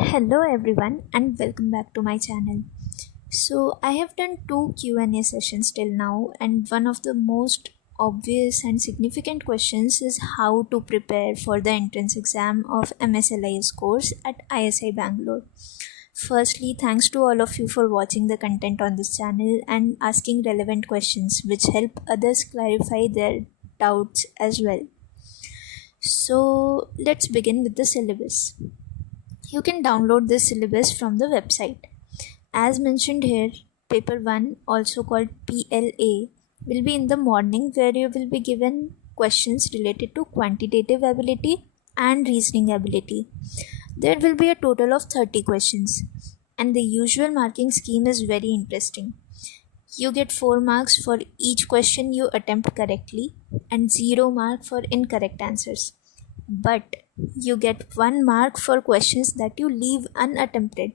Hello everyone and welcome back to my channel. So I have done two Q&A sessions till now, and one of the most obvious and significant questions is how to prepare for the entrance exam of MSLIS course at ISI Bangalore. Firstly, thanks to all of you for watching the content on this channel and asking relevant questions which help others clarify their doubts as well. So let's begin with the syllabus. You can download this syllabus from the website. As mentioned here, paper 1, also called PLA, will be in the morning, where you will be given questions related to quantitative ability and reasoning ability. There will be a total of 30 questions, and the usual marking scheme is very interesting. You get 4 marks for each question you attempt correctly and 0 mark for incorrect answers. But you get 1 mark for questions that you leave unattempted.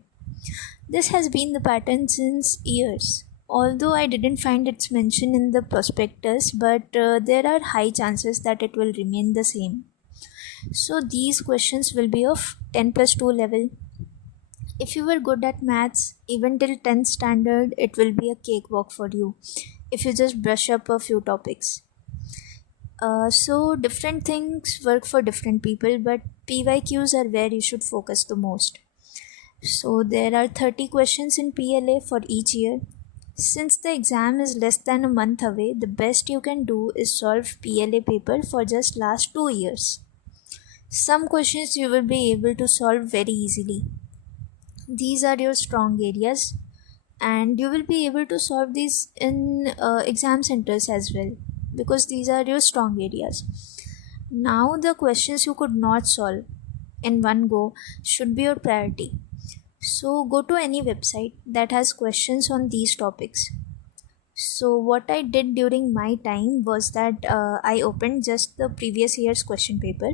This has been the pattern since years. Although I didn't find its mention in the prospectus, but there are high chances that it will remain the same. So these questions will be of 10 plus 2 level. If you were good at maths, even till 10th standard, it will be a cakewalk for you if you just brush up a few topics. So different things work for different people, but PYQs are where you should focus the most. So there are 30 questions in PLA for each year. Since the exam is less than a month away, the best you can do is solve PLA paper for just last 2 years. Some questions you will be able to solve very easily. These are your strong areas, and you will be able to solve these in exam centers as well, because these are your strong areas. Now the questions you could not solve in one go should be your priority. So go to any website that has questions on these topics. So what I did during my time was that I opened just the previous year's question paper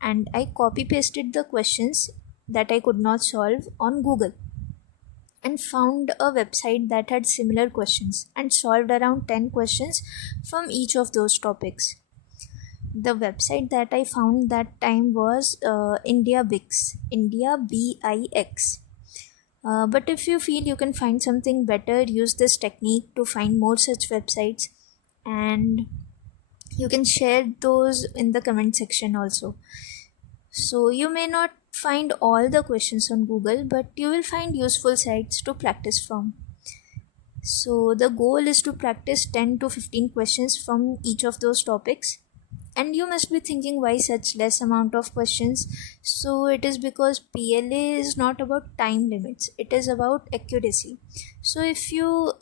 and I copy pasted the questions that I could not solve on Google and found a website that had similar questions and solved around 10 questions from each of those topics. The website that I found that time was India Bix, India BIX. But if you feel you can find something better, use this technique to find more such websites, and you can share those in the comment section also. So you may not find all the questions on Google, but you will find useful sites to practice from. So the goal is to practice 10 to 15 questions from each of those topics. And you must be thinking, why such less amount of questions? So it is because PLA is not about time limits, it is about accuracy. So if you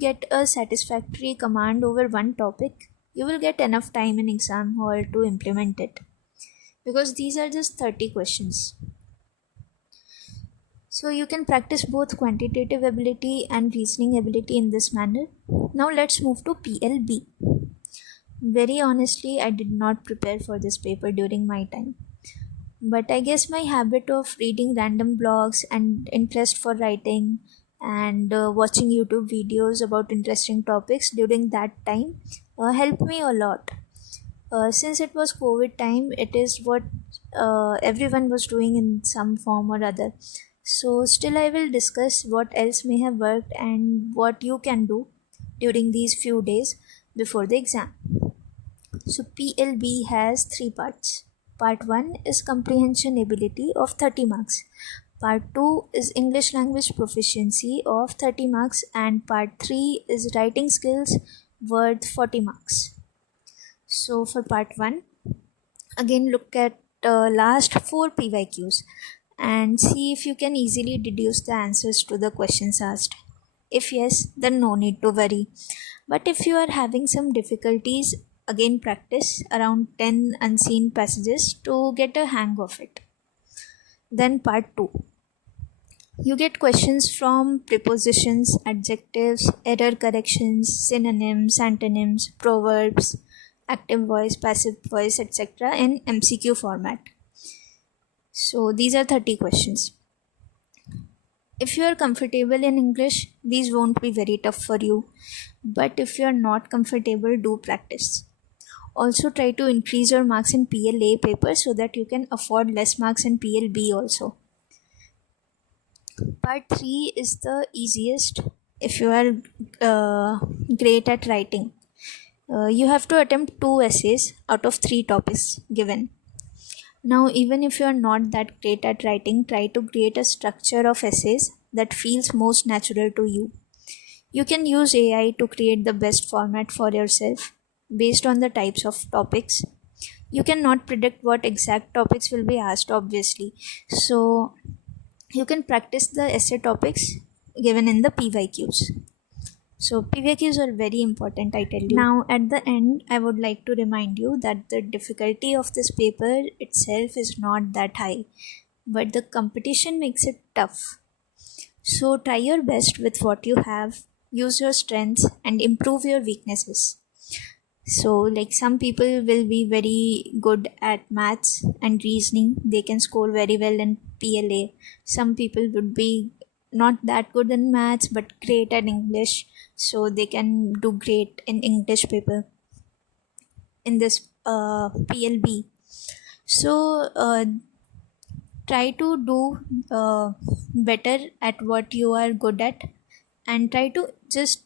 get a satisfactory command over one topic, you will get enough time in exam hall to implement it, because these are just 30 questions. So you can practice both quantitative ability and reasoning ability in this manner. Now let's move to PLB. Very honestly, I did not prepare for this paper during my time. But I guess my habit of reading random blogs and interest for writing and watching YouTube videos about interesting topics during that time helped me a lot. Since it was COVID time, it is what everyone was doing in some form or other. So still I will discuss what else may have worked and what you can do during these few days before the exam. So PLB has 3 parts. Part 1 is comprehension ability of 30 marks. Part 2 is English language proficiency of 30 marks, and part 3 is writing skills worth 40 marks. So for part 1, again look at last 4 PYQs and see if you can easily deduce the answers to the questions asked. If yes, then no need to worry. But if you are having some difficulties, again practice around 10 unseen passages to get a hang of it. Then part 2. You get questions from prepositions, adjectives, error corrections, synonyms, antonyms, proverbs, active voice, passive voice, etc. in MCQ format. So these are 30 questions. If you are comfortable in English, these won't be very tough for you. But if you are not comfortable, do practice. Also try to increase your marks in PLA paper so that you can afford less marks in PLB also. Part 3 is the easiest if you are great at writing. You have to attempt 2 essays out of 3 topics given. Now, even if you are not that great at writing, try to create a structure of essays that feels most natural to you. You can use AI to create the best format for yourself based on the types of topics. You cannot predict what exact topics will be asked, obviously. So, you can practice the essay topics given in the PYQs. So PYQs are very important, I tell you. Now at the end, I would like to remind you that the difficulty of this paper itself is not that high, but the competition makes it tough. So try your best with what you have, use your strengths and improve your weaknesses. So like some people will be very good at maths and reasoning, they can score very well in PLA. Some people would be not that good in maths but great at English, so they can do great in English paper in this PLB. So try to do better at what you are good at and try to just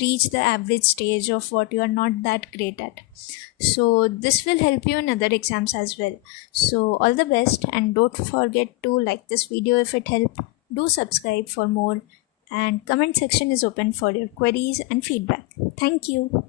reach the average stage of what you are not that great at. So this will help you in other exams as well. So all the best, and don't forget to like this video if it helped. Do subscribe for more, and comment section is open for your queries and feedback. Thank you.